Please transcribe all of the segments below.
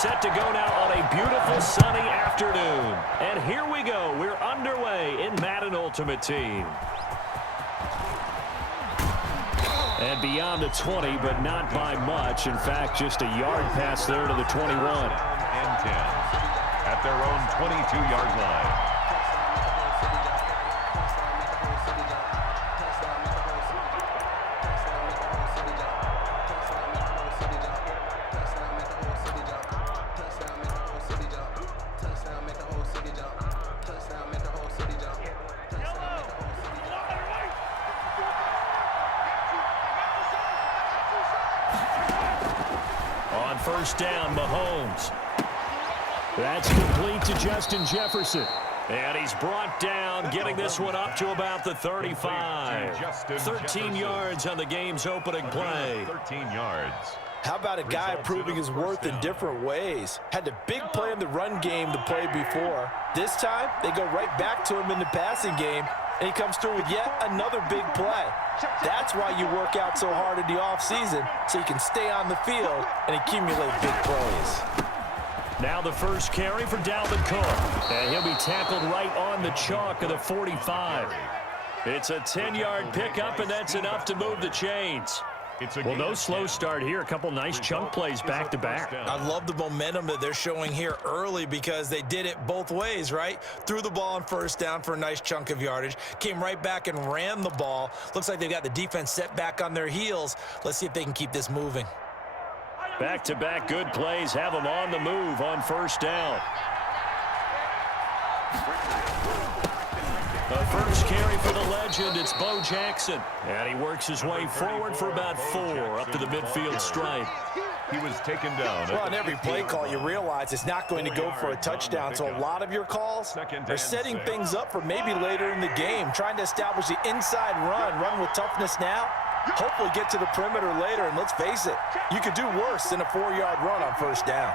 set to go now on a beautiful sunny afternoon. And here we go. We're underway in Madden Ultimate Team. And beyond the 20, but not by much. In fact, just a yard pass there to the 21. And 10 at their own 22-yard line. First down, Mahomes. That's complete to Justin Jefferson. And he's brought down, getting this one up to about the 35. 13 yards on the game's opening play. 13 yards. How about a guy proving his worth in different ways? Had a big play in the run game the play before. This time, they go right back to him in the passing game, and he comes through with yet another big play. That's why you work out so hard in the offseason, so you can stay on the field and accumulate big plays. Now the first carry for Dalvin Cook, and he'll be tackled right on the chalk of the 45. It's a 10-yard pickup, and that's enough to move the chains. Well, no slow start here. A couple nice chunk plays back-to-back. I love the momentum that they're showing here early because they did it both ways, right? Threw the ball on first down for a nice chunk of yardage, came right back and ran the ball. Looks like they've got the defense set back on their heels. Let's see if they can keep this moving. Back-to-back good plays have them on the move on first down. The first carry for the legend, it's Bo Jackson. And he works his way forward for about 4 up to the midfield stripe. He was taken down. Well, on every play call, you realize it's not going to go for a touchdown. So a lot of your calls are setting things up for maybe later in the game, trying to establish the inside run with toughness now. Hopefully get to the perimeter later, and let's face it, you could do worse than a 4-yard run on first down.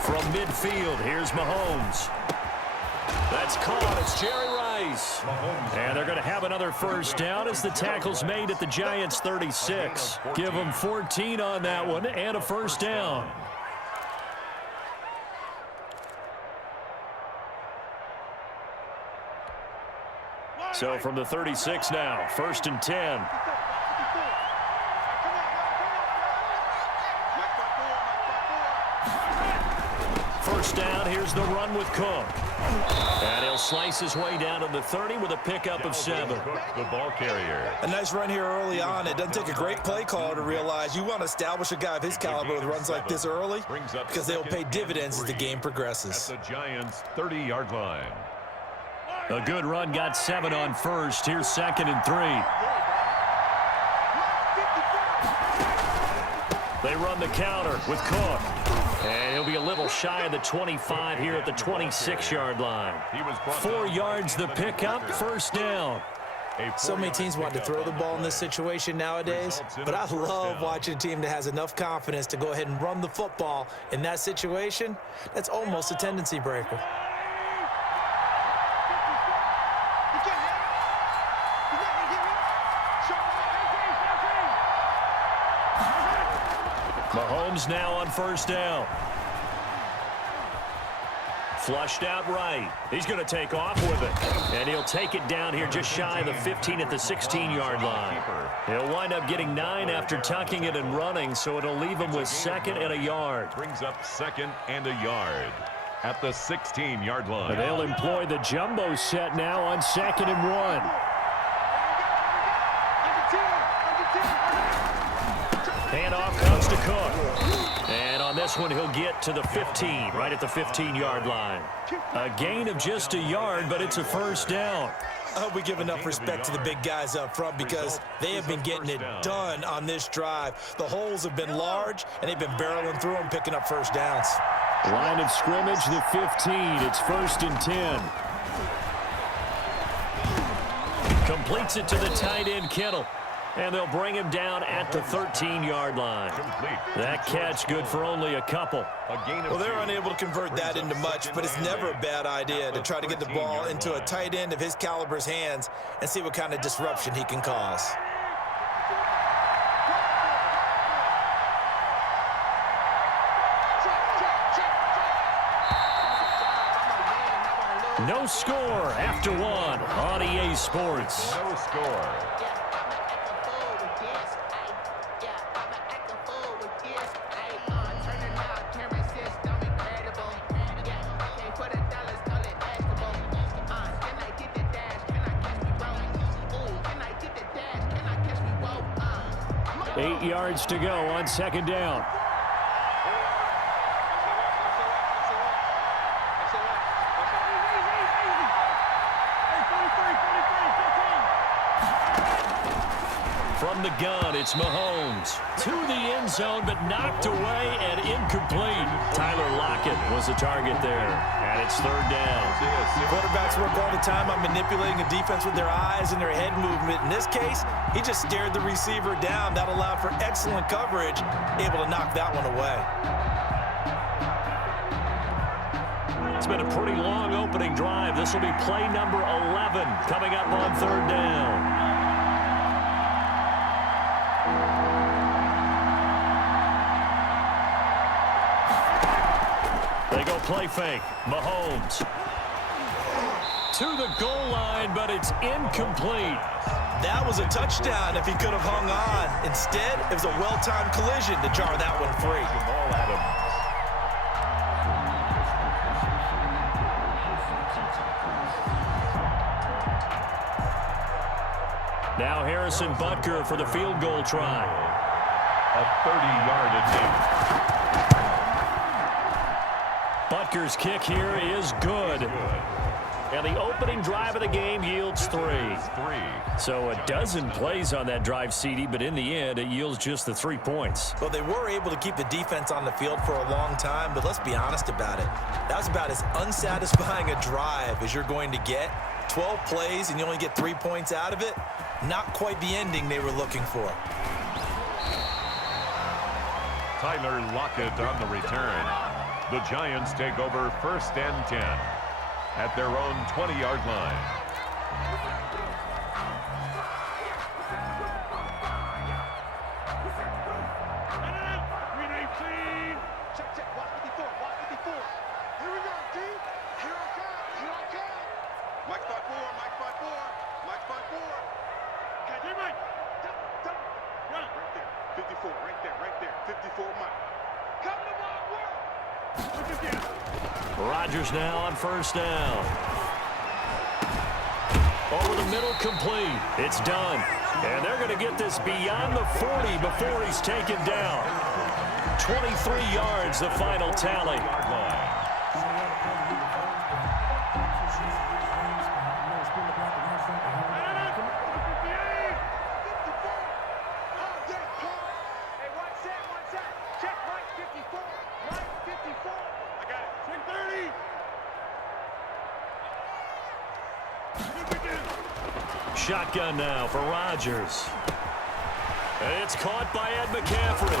From midfield, here's Mahomes. That's caught. It's Jerry Rice. And they're going to have another first down as the tackle's made at the Giants' 36. Give them 14 on that one and a first down. So from the 36 now, 1st and 10. First down, here's the run with Cook. And he'll slice his way down to the 30 with a pickup of 7. The ball carrier. A nice run here early on. It doesn't take a great play caller to realize you want to establish a guy of his caliber with runs like this early because they'll pay dividends as the game progresses. At the Giants' 30-yard line. A good run, got 7 on first. Here's 2nd and 3. They run the counter with Cook. And he'll be a little shy of the 25 here at the 26-yard line. 4 yards the pickup, first down. So many teams want to throw the ball in this situation nowadays, but I love watching a team that has enough confidence to go ahead and run the football. In that situation, that's almost a tendency breaker. Mahomes now on first down. Flushed out right. He's going to take off with it. And he'll take it down here just shy of the 15 at the 16-yard line. He'll wind up getting 9 after tucking it and running, so it'll leave him with 2nd and a yard. Brings up 2nd and a yard at the 16-yard line. And they'll employ the jumbo set now on 2nd and 1. Handoff comes to Cook. And on this one, he'll get to the 15, right at the 15-yard line. A gain of just a yard, but it's a first down. I hope we give enough respect to the big guys up front because they have been getting it done on this drive. The holes have been large, and they've been barreling through them, picking up first downs. Line of scrimmage, the 15. It's 1st and 10. Completes it to the tight end, Kittle. And they'll bring him down at the 13-yard line. That catch good for only a couple. Well, they're unable to convert that into much, but it's never a bad idea to try to get the ball into a tight end of his caliber's hands and see what kind of disruption he can cause. No score after one on EA Sports. No score. Eight yards to go on second down. From the gun, it's Mahomes. To the end zone, but knocked away and incomplete. Tyler Lockett was the target there, and it's third down. Quarterbacks work all the time on manipulating a defense with their eyes and their head movement. In this case, he just stared the receiver down. That allowed for excellent coverage, able to knock that one away. It's been a pretty long opening drive. This will be play number 11 coming up on third down. They go play fake. Mahomes to the goal line, but it's incomplete. That was a touchdown if he could have hung on. Instead, it was a well-timed collision to jar that one free. Jamal Adams. Now Harrison Butker for the field goal try. A 30-yard attempt. Butker's kick here is good. And the opening drive of the game yields three. So a dozen plays on that drive, CD, but in the end, it yields just the 3 points. Well, they were able to keep the defense on the field for a long time, but let's be honest about it. That was about as unsatisfying a drive as you're going to get. 12 plays and you only get 3 points out of it. Not quite the ending they were looking for. Tyler Lockett on the return. The Giants take over 1st and 10 at their own 20-yard line. Rodgers now on first down. Over the middle, complete. It's done. And they're going to get this beyond the 40 before he's taken down. 23 yards, the final tally. Shotgun now for Rodgers. It's caught by Ed McCaffrey.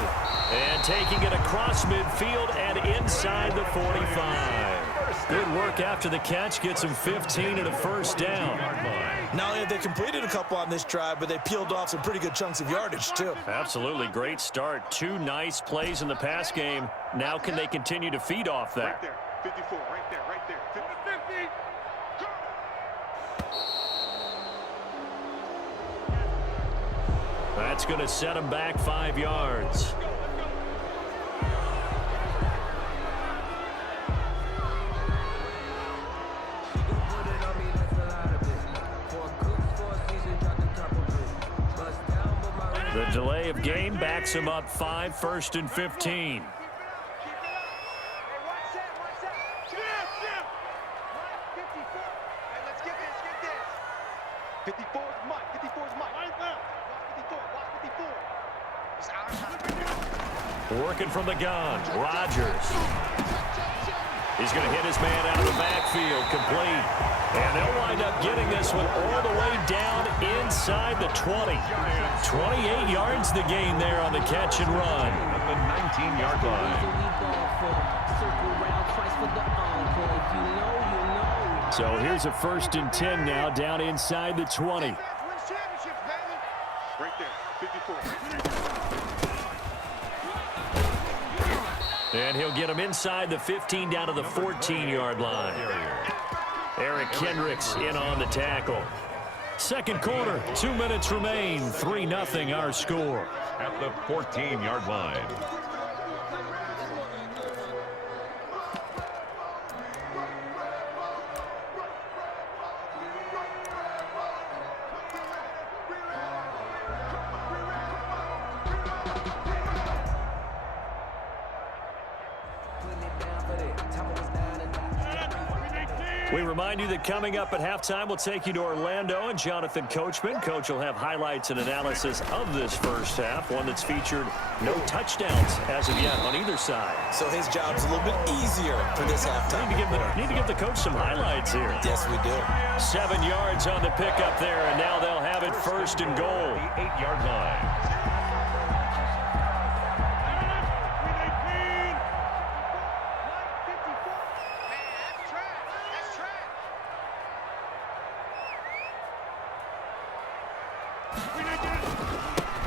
And taking it across midfield and inside the 45. Good work after the catch. Gets him 15 and a first down. Not only have they completed a couple on this drive, but they peeled off some pretty good chunks of yardage, too. Absolutely. Great start. 2 nice plays in the pass game. Now can they continue to feed off that? Right there. 54. Right there. Right there. 50. That's going to set him back 5 yards. The delay of game backs him up 5, 1st and 15. Working from the gun, Rodgers. He's going to hit his man out of the backfield, complete. And they'll wind up getting this one all the way down inside the 20. 28 yards the gain there on the catch and run. At the 19-yard line. So here's a 1st and 10 now, down inside the 20. Right there, 54. And he'll get him inside the 15 down to the 14-yard line. Eric Kendricks in on the tackle. Second quarter, 2 minutes remain. 3-0 our score. At the 14-yard line. We remind you that coming up at halftime, we'll take you to Orlando and Jonathan Coachman. Coach will have highlights and analysis of this first half, one that's featured no touchdowns as of yet on either side. So his job's a little bit easier for this halftime. Need to give the coach some highlights here. Yes, we do. 7 yards on the pickup there, and now they'll have it first and goal. The 8-yard line.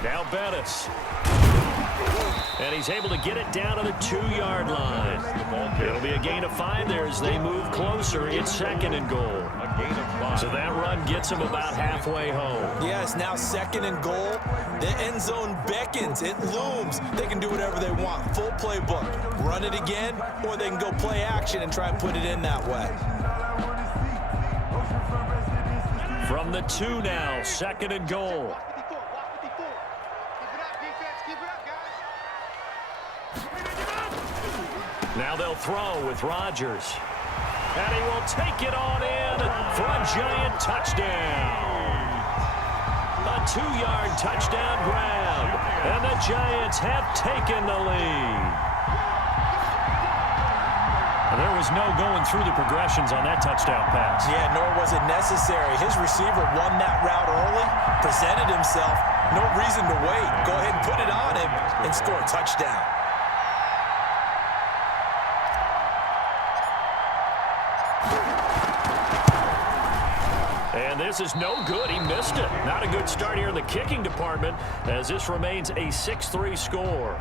Now Bettis. And he's able to get it down to the 2-yard line. It'll be a gain of 5 there as they move closer. It's second and goal. A gain of 5. So that run gets him about halfway home. Yeah, it's now second and goal. The end zone beckons. It looms. They can do whatever they want. Full playbook. Run it again, or they can go play action and try and put it in that way. From the 2 now, second and goal. Now they'll throw with Rodgers. And he will take it on in for a giant touchdown. A 2-yard touchdown grab. And the Giants have taken the lead. There was no going through the progressions on that touchdown pass. Yeah, nor was it necessary. His receiver won that route early, presented himself. No reason to wait. Go ahead and put it on him and score a touchdown. And this is no good. He missed it. Not a good start here in the kicking department as this remains a 6-3 score.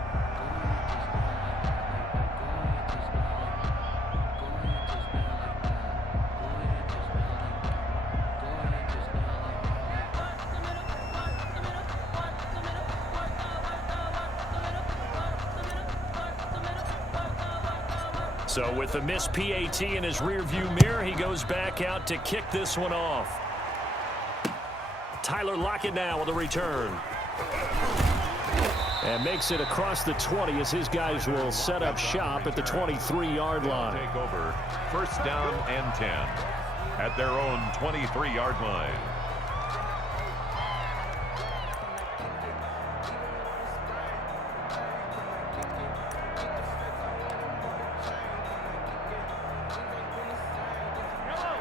So with the missed PAT in his rearview mirror, he goes back out to kick this one off. Tyler Lockett now with the return. And makes it across the 20 as his guys will set up shop at the 23-yard line. Take over. First down and 10 at their own 23-yard line.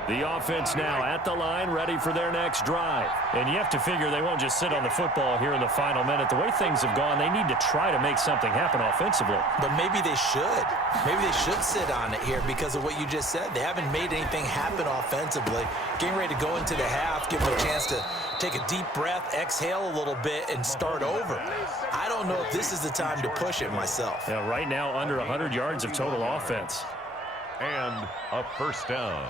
The offense now at the line, ready for their next drive. And you have to figure they won't just sit on the football here in the final minute. The way things have gone, they need to try to make something happen offensively. But maybe they should. Maybe they should sit on it here because of what you just said. They haven't made anything happen offensively. Getting ready to go into the half, give them a chance to take a deep breath, exhale a little bit, and start over. I don't know if this is the time to push it myself. Yeah, right now under 100 yards of total offense. And a first down.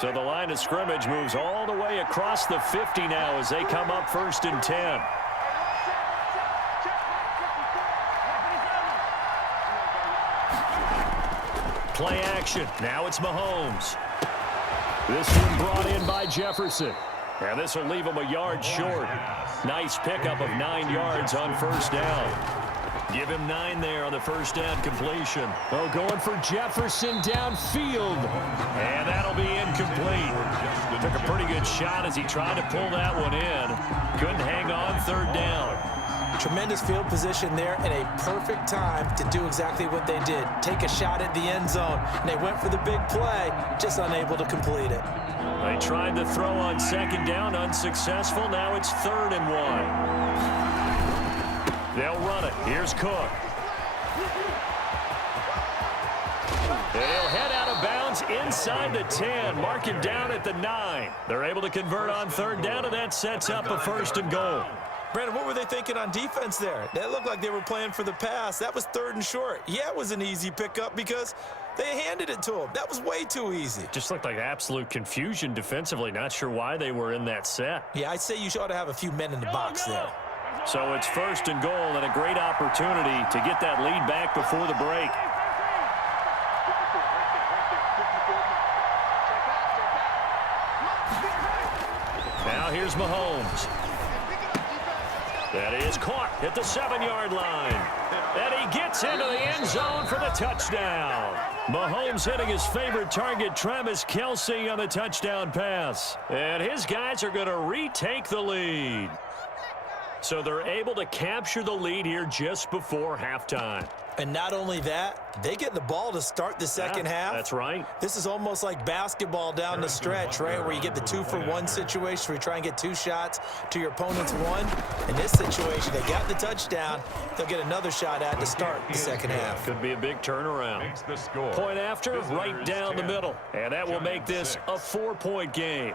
So the line of scrimmage moves all the way across the 50 now as they come up first and 10. Play action. Now it's Mahomes. This one brought in by Jefferson. And this will leave him a yard short. Nice pickup of 9 yards on first down. Give him 9 there on the first down completion. Oh, going for Jefferson downfield. And that'll be incomplete. Took a pretty good shot as he tried to pull that one in. Couldn't hang on third down. Tremendous field position there and a perfect time to do exactly what they did. Take a shot at the end zone. And they went for the big play, just unable to complete it. They tried to throw on second down, unsuccessful. Now it's 3rd and 1. They'll run it. Here's Cook. And he'll head out of bounds inside the 10. Mark him down at the 9. They're able to convert on third down, and that sets up a 1st and goal. Brandon, what were they thinking on defense there? That looked like they were playing for the pass. That was 3rd and short. Yeah, it was an easy pickup because they handed it to him. That was way too easy. Just looked like absolute confusion defensively. Not sure why they were in that set. Yeah, I'd say you ought to have a few men in the box there. So it's 1st and goal and a great opportunity to get that lead back before the break. Now here's Mahomes. That is caught at the 7-yard line. And he gets into the end zone for the touchdown. Mahomes hitting his favorite target, Travis Kelce, on the touchdown pass. And his guys are going to retake the lead. So they're able to capture the lead here just before halftime. And not only that, they get the ball to start the second half. That's right. This is almost like basketball down the stretch, right, where you get the 2-for-1 situation where you try and get 2 shots to your opponent's 1. In this situation, they got the touchdown. They'll get another shot at to start the second half. Could be a big turnaround. Point after, right down the middle. And that will make this a 4-point game.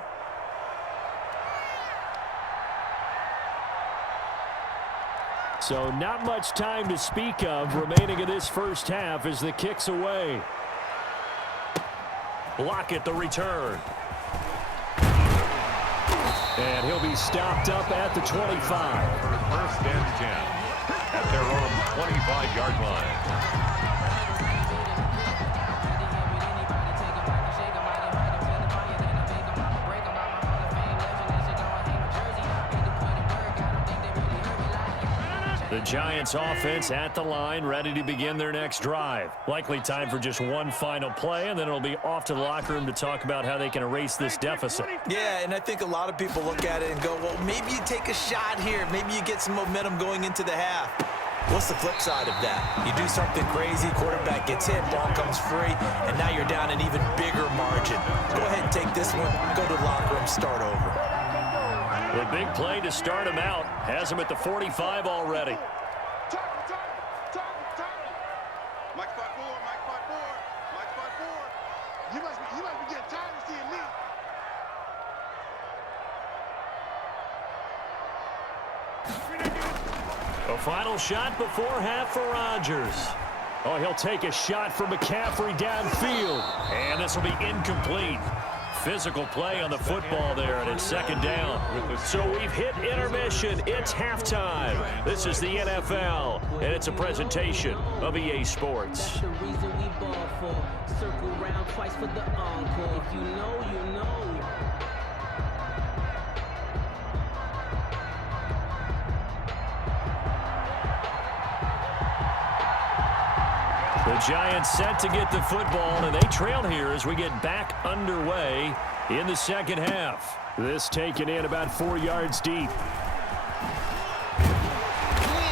So not much time to speak of remaining in this first half as the kick's away. Lockett the return. And he'll be stopped up at the 25. 1st and 10 at their own 25-yard line. The Giants offense at the line, ready to begin their next drive. Likely time for just one final play, and then it'll be off to the locker room to talk about how they can erase this deficit. Yeah, and I think a lot of people look at it and go, well, maybe you take a shot here. Maybe you get some momentum going into the half. What's the flip side of that? You do something crazy, quarterback gets hit, ball comes free, and now you're down an even bigger margin. Go ahead and take this one, go to the locker room, start over. The big play to start him out has him at the 45 already. Mike 5-4, Mike 5-4, Mike 5-4. You must be getting tired of seeing me. A final shot before half for Rodgers. Oh, he'll take a shot from McCaffrey downfield. And this will be incomplete. Physical play on the football there, and it's 2nd down. So we've hit intermission. It's halftime. This is the NFL, and it's a presentation of EA Sports. That's the reason we ball for. Circle round twice for the encore. If you know, you know. The Giants set to get the football, and they trail here as we get back underway in the second half. This taken in about 4 yards deep.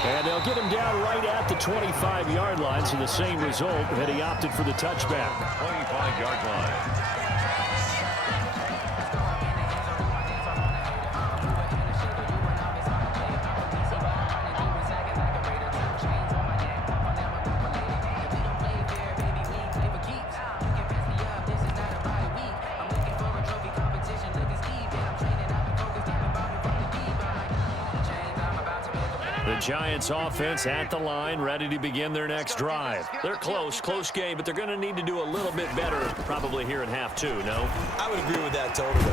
And they'll get him down right at the 25-yard line, so the same result, and he opted for the touchback. 25-yard line. Giants offense at the line, ready to begin their next drive. They're close game, but they're going to need to do a little bit better probably here in half 2, no? I would agree with that totally.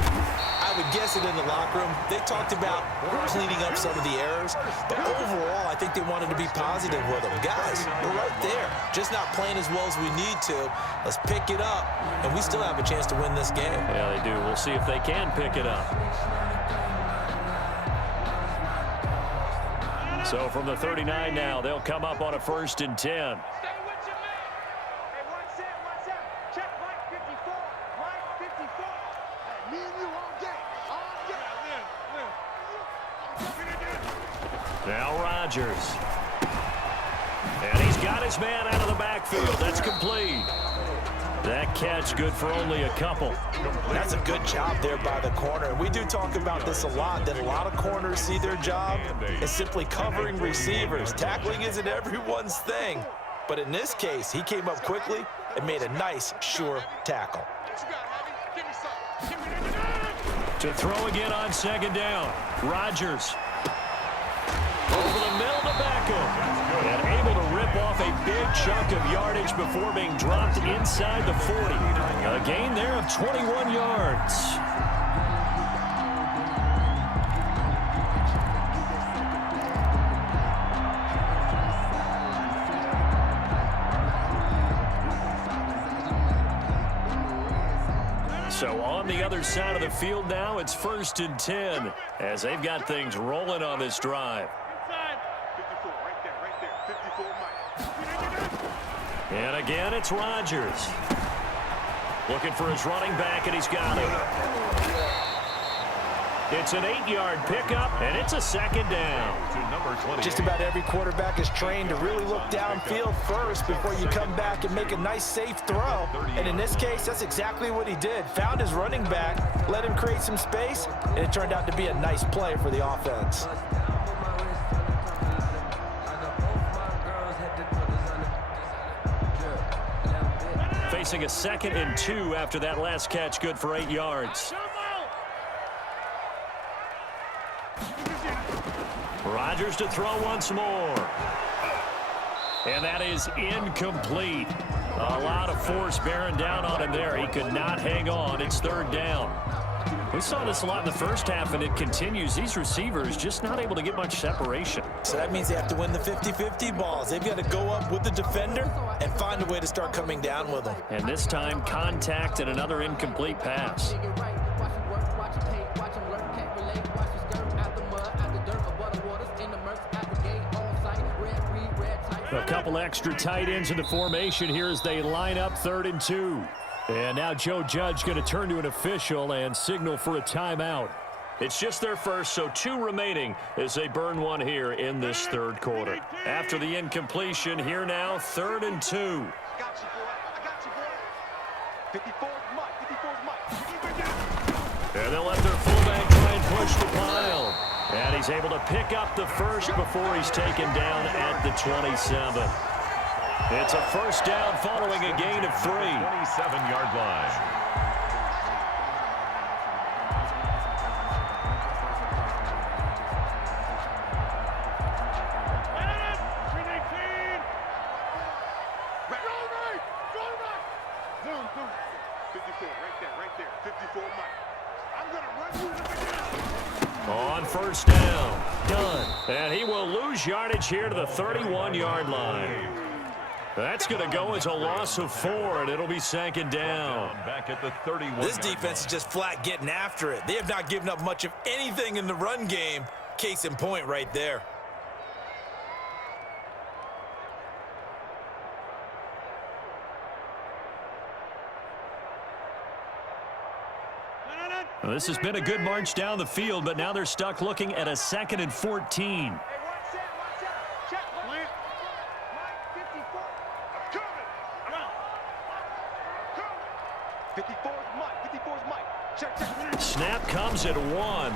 I would guess it in the locker room. They talked about cleaning up some of the errors, but overall, I think they wanted to be positive with them. Guys, we're right there. Just not playing as well as we need to. Let's pick it up, and we still have a chance to win this game. Yeah, they do. We'll see if they can pick it up. So from the 39 now, they'll come up on a 1st and 10. Stay with your man. Hey, one set. Check Mike 54. Mike 54. Hey, me and you all day. Now Rodgers. And he's got his man out of the backfield. That's complete. That catch good for only a couple. That's a good job there by the corner. We do talk about this a lot, that a lot of corners see their job as simply covering receivers. Tackling isn't everyone's thing. But in this case, he came up quickly and made a nice, sure tackle. To throw again on 2nd down. Rodgers. Over the middle to Beckham. And able to rip off a big chunk of yardage before being dropped inside the 40. A gain there of 21 yards. So on the other side of the field now, it's 1st and 10 as they've got things rolling on this drive. 54, right there, 54, Mike. And again, it's Rodgers. Looking for his running back, and he's got him. It's an 8-yard pickup, and it's a 2nd down. To number 20. Just about every quarterback is trained to really look downfield first before you come back and make a nice, safe throw. And in this case, that's exactly what he did. Found his running back, let him create some space, and it turned out to be a nice play for the offense. Facing a 2nd and 2 after that last catch, good for 8 yards. Rodgers to throw once more. And that is incomplete. A lot of force bearing down on him there. He could not hang on. It's 3rd down. We saw this a lot in the first half, and it continues. These receivers just not able to get much separation. So that means they have to win the 50-50 balls. They've got to go up with the defender and find a way to start coming down with them. And this time, contact and another incomplete pass. A couple extra tight ends in the formation here as they line up 3rd and 2. And now Joe Judge going to turn to an official and signal for a timeout. It's just their first, so 2 remaining as they burn one here in this 3rd quarter. After the incompletion, here now, 3rd and 2. I got you, boy. I got you, boy. 54's Mike. 54's Mike. And they'll let their fullback try and push the pile. And he's able to pick up the first before he's taken down at the 27. It's a 1st down following a gain of 3. 27-yard line. On 1st down, done. And he will lose yardage here to the 31-yard line. That's going to go as a loss of 4, and it'll be 2nd down. Back at the 31. This defense is just flat getting after it. They have not given up much of anything in the run game. Case in point right there. Well, this has been a good march down the field, but now they're stuck looking at a 2nd and 14. Hey, one set. Check. Mike 54. I'm coming. I'm out. 54's Mike. Check. Snap comes at 1.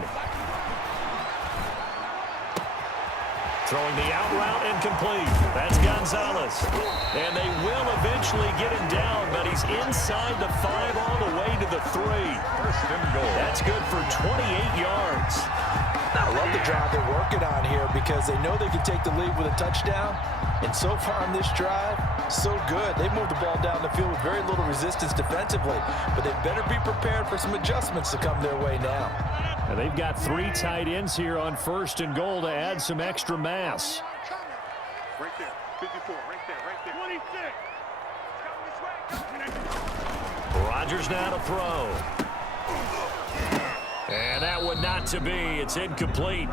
Throwing the out route incomplete. That's Gonzalez. And they will eventually get him down, but he's inside the 5 all the way to the 3. 1st and goal. That's good for 28 yards. I love the drive they're working on here because they know they can take the lead with a touchdown. And so far on this drive, so good. They moved the ball down the field with very little resistance defensively, but they better be prepared for some adjustments to come their way now. And they've got 3 tight ends here on 1st and goal to add some extra mass. Right there. 54. Right there. 26. Rodgers now to throw. And that one not to be. It's incomplete.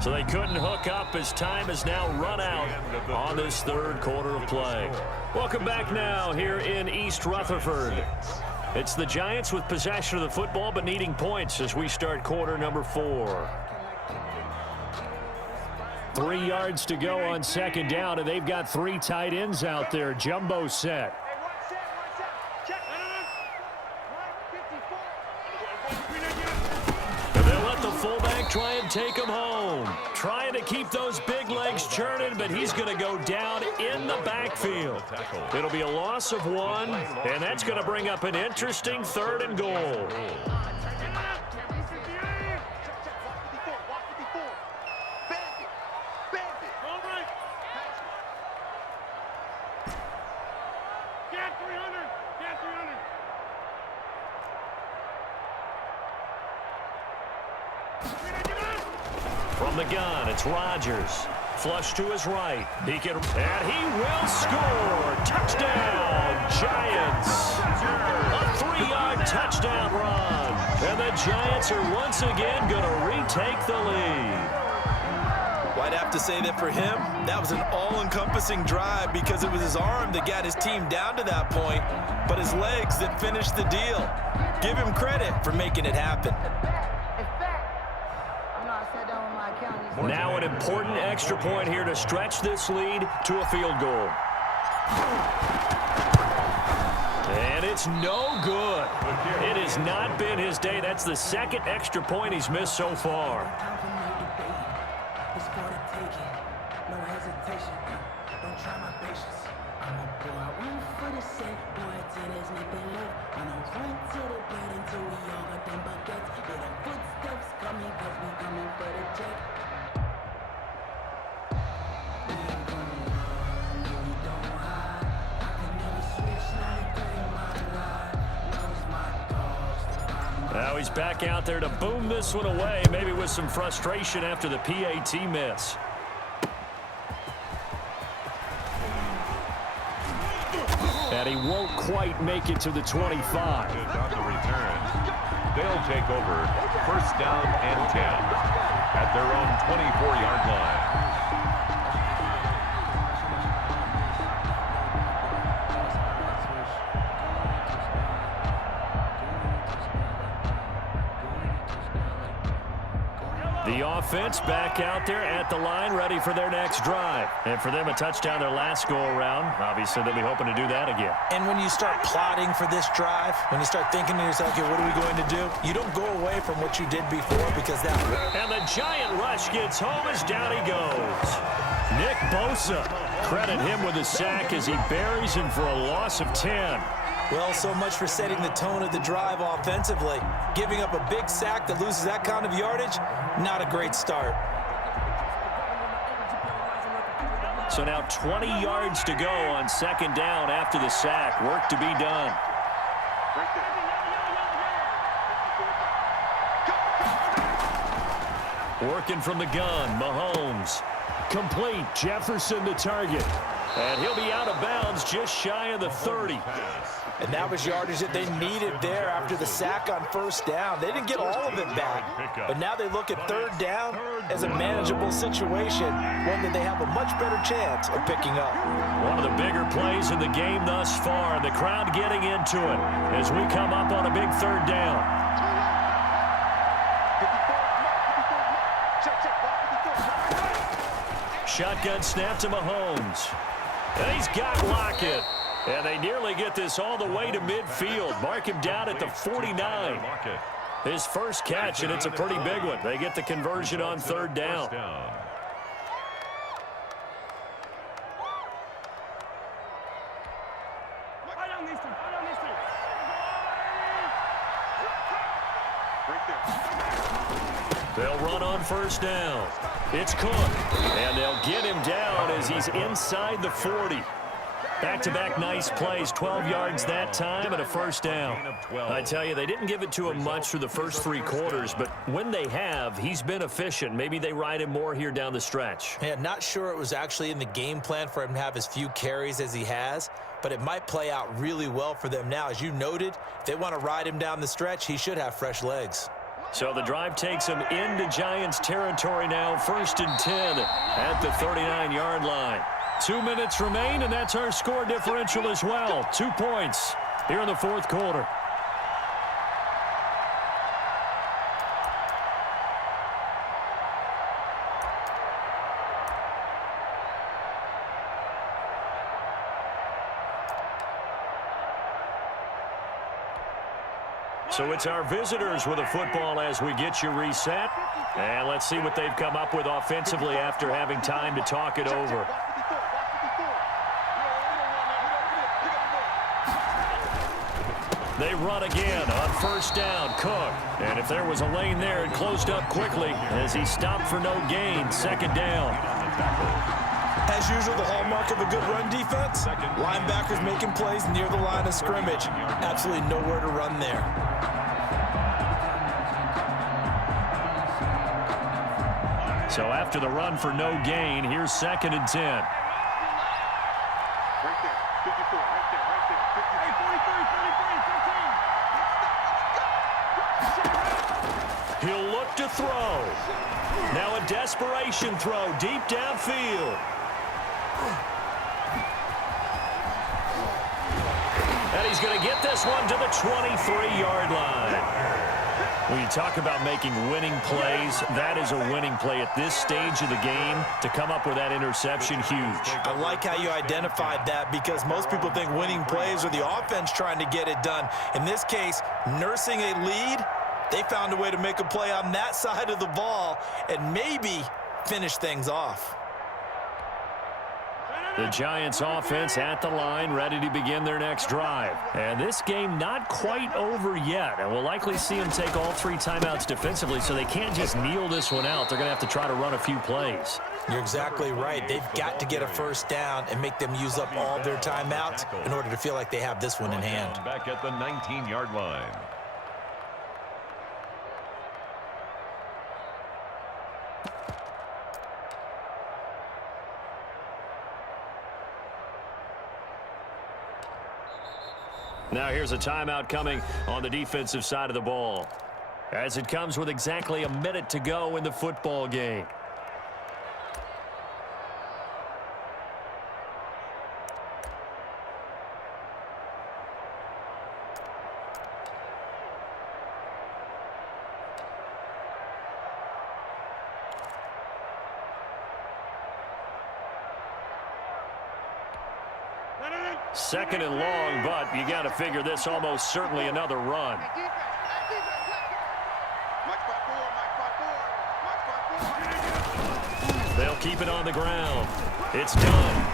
So they couldn't hook up as time has now run out on this 3rd quarter of play. Welcome back now here in East Rutherford. It's the Giants with possession of the football but needing points as we start quarter number 4. 3 yards to go on 2nd down, and they've got 3 tight ends out there. Jumbo set. Hey, one set. Check. Mike 54. And they'll let the fullback try and take him home. Trying to keep those big legs churning, but he's going to go down in the backfield. It'll be a loss of 1, and that's going to bring up an interesting 3rd and goal. From the gun, it's Rodgers. Flush to his right. He can, and he will score. Touchdown, Giants. A 3-yard touchdown run. And the Giants are once again going to retake the lead. Well, I'd have to say that for him, that was an all-encompassing drive because it was his arm that got his team down to that point, but his legs that finished the deal. Give him credit for making it happen. Now an important extra point here to stretch this lead to a field goal. And it's no good. It has not been his day. That's the second extra point he's missed so far. Now he's back out there to boom this one away, maybe with some frustration after the PAT miss. And he won't quite make it to the 25. On the return, they'll take over first down and 10 at their own 24-yard line. The offense back out there at the line, ready for their next drive. And for them, a touchdown their last go-around. Obviously, they'll be hoping to do that again. And when you start plotting for this drive, when you start thinking to yourself, okay, what are we going to do? You don't go away from what you did before because that... And the giant rush gets home as down he goes. Nick Bosa, credit him with a sack as he buries him for a loss of 10. Well, so much for setting the tone of the drive offensively. Giving up a big sack that loses that kind of yardage, not a great start. So now 20 yards to go on second down after the sack. Work to be done. Working from the gun, Mahomes. Complete, Jefferson to target. And he'll be out of bounds just shy of the 30. And that was yardage that they needed there after the sack on first down. They didn't get all of it back, but now they look at third down as a manageable situation, one that they have a much better chance of picking up. One of the bigger plays in the game thus far, and the crowd getting into it as we come up on a big third down. Shotgun snap to Mahomes. And he's got Lockett. And they nearly get this all the way to midfield. Mark him down at the 49. His first catch, and it's a pretty big one. They get the conversion on third down. They'll run on first down. It's Cook, and they'll get him down as he's inside the 40. Back-to-back nice plays, 12 yards that time and a first down. I tell you, they didn't give it to him much through the first three quarters, but when they have, he's been efficient. Maybe they ride him more here down the stretch. Yeah, not sure it was actually in the game plan for him to have as few carries as he has, but it might play out really well for them now. As you noted, if they want to ride him down the stretch, he should have fresh legs. So the drive takes him into Giants territory now, 1st and 10 at the 39-yard line. 2 minutes remain, and that's our score differential as well. 2 points here in the fourth quarter. So it's our visitors with a football as we get you reset. And let's see what they've come up with offensively after having time to talk it over. They run again on first down, Cook. And if there was a lane there, it closed up quickly as he stopped for no gain. Second down. As usual, the hallmark of a good run defense, linebackers making plays near the line of scrimmage. Absolutely nowhere to run there. So after the run for no gain, here's 2nd and 10. Right there, 54, right there, right there. 53, 43, 43, 15. He'll look to throw. Now a desperation throw deep downfield. And he's going to get this one to the 23-yard line. When you talk about making winning plays, that is a winning play at this stage of the game. To come up with that interception, huge. I like how you identified that, because most people think winning plays are the offense trying to get it done. In this case, nursing a lead, they found a way to make a play on that side of the ball and maybe finish things off. The Giants offense at the line, ready to begin their next drive. And this game not quite over yet. And we'll likely see them take all 3 timeouts defensively, so they can't just kneel this one out. They're going to have to try to run a few plays. You're exactly right. They've got to get a first down and make them use up all their timeouts in order to feel like they have this one in hand. Back at the 19-yard line. Now here's a timeout coming on the defensive side of the ball, as it comes with exactly a minute to go in the football game. Second and long, but you got to figure this almost certainly another run. They'll keep it on the ground. It's done.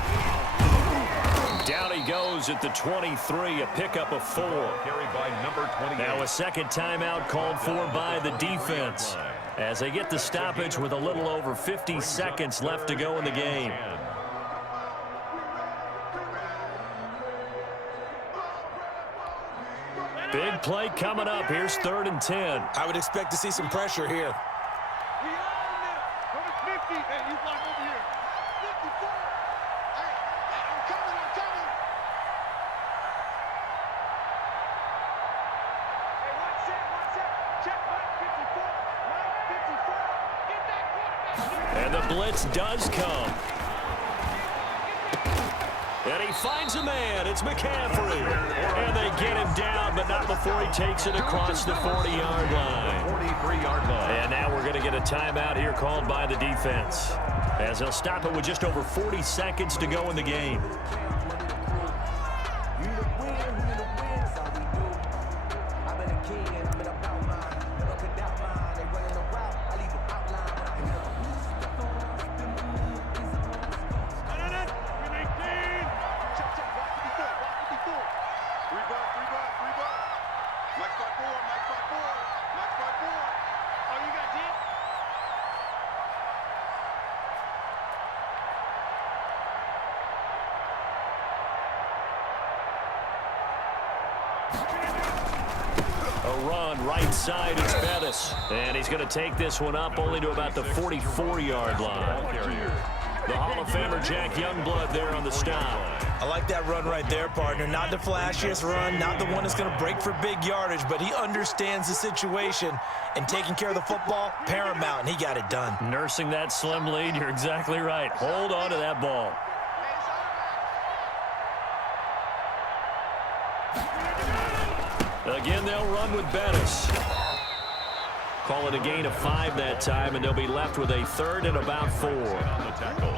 Down he goes at the 23, a pickup of 4. Carried by number 28. Now a second timeout called for by the defense, as they get the stoppage with a little over 50 seconds left to go in the game. Big play coming up. Here's 3rd and 10. I would expect to see some pressure here. We own it. Number 50. Hey, you block over here. 54. Hey, I'm coming, I'm coming. Hey, one set. Check Mike 54. Mike 54. Get that quarterback. And the blitz does come. And he finds a man. It's McCaffrey. And they get him down, but not before he takes it across the 40-yard line. 43-yard line. And now we're going to get a timeout here called by the defense, as they'll stop it with just over 40 seconds to go in the game. A run right side, it's Bettis. And he's going to take this one up only to about the 44-yard line. The Hall of Famer Jack Youngblood there on the stop. I like that run right there, partner. Not the flashiest run, not the one that's going to break for big yardage, but he understands the situation, and taking care of the football, paramount, and he got it done. Nursing that slim lead, you're exactly right. Hold on to that ball. Again, they'll run with Bettis. Call it a gain of 5 that time, and they'll be left with a 3rd and about 4. On the tackle.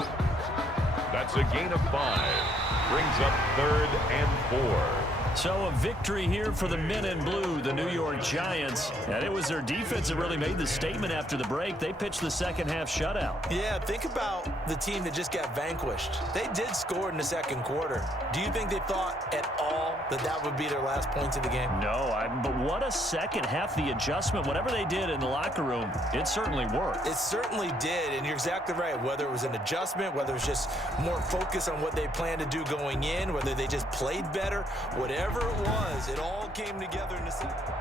That's a gain of 5. Brings up 3rd and 4. So a victory here for the men in blue, the New York Giants. And it was their defense that really made the statement after the break. They pitched the second half shutout. Yeah, think about the team that just got vanquished. They did score in the second quarter. Do you think they thought at all that that would be their last points of the game? No, but what a second half. The adjustment, whatever they did in the locker room, it certainly worked. It certainly did, and you're exactly right. Whether it was an adjustment, whether it was just more focus on what they planned to do going in, whether they just played better, whatever it was, it all came together in the second.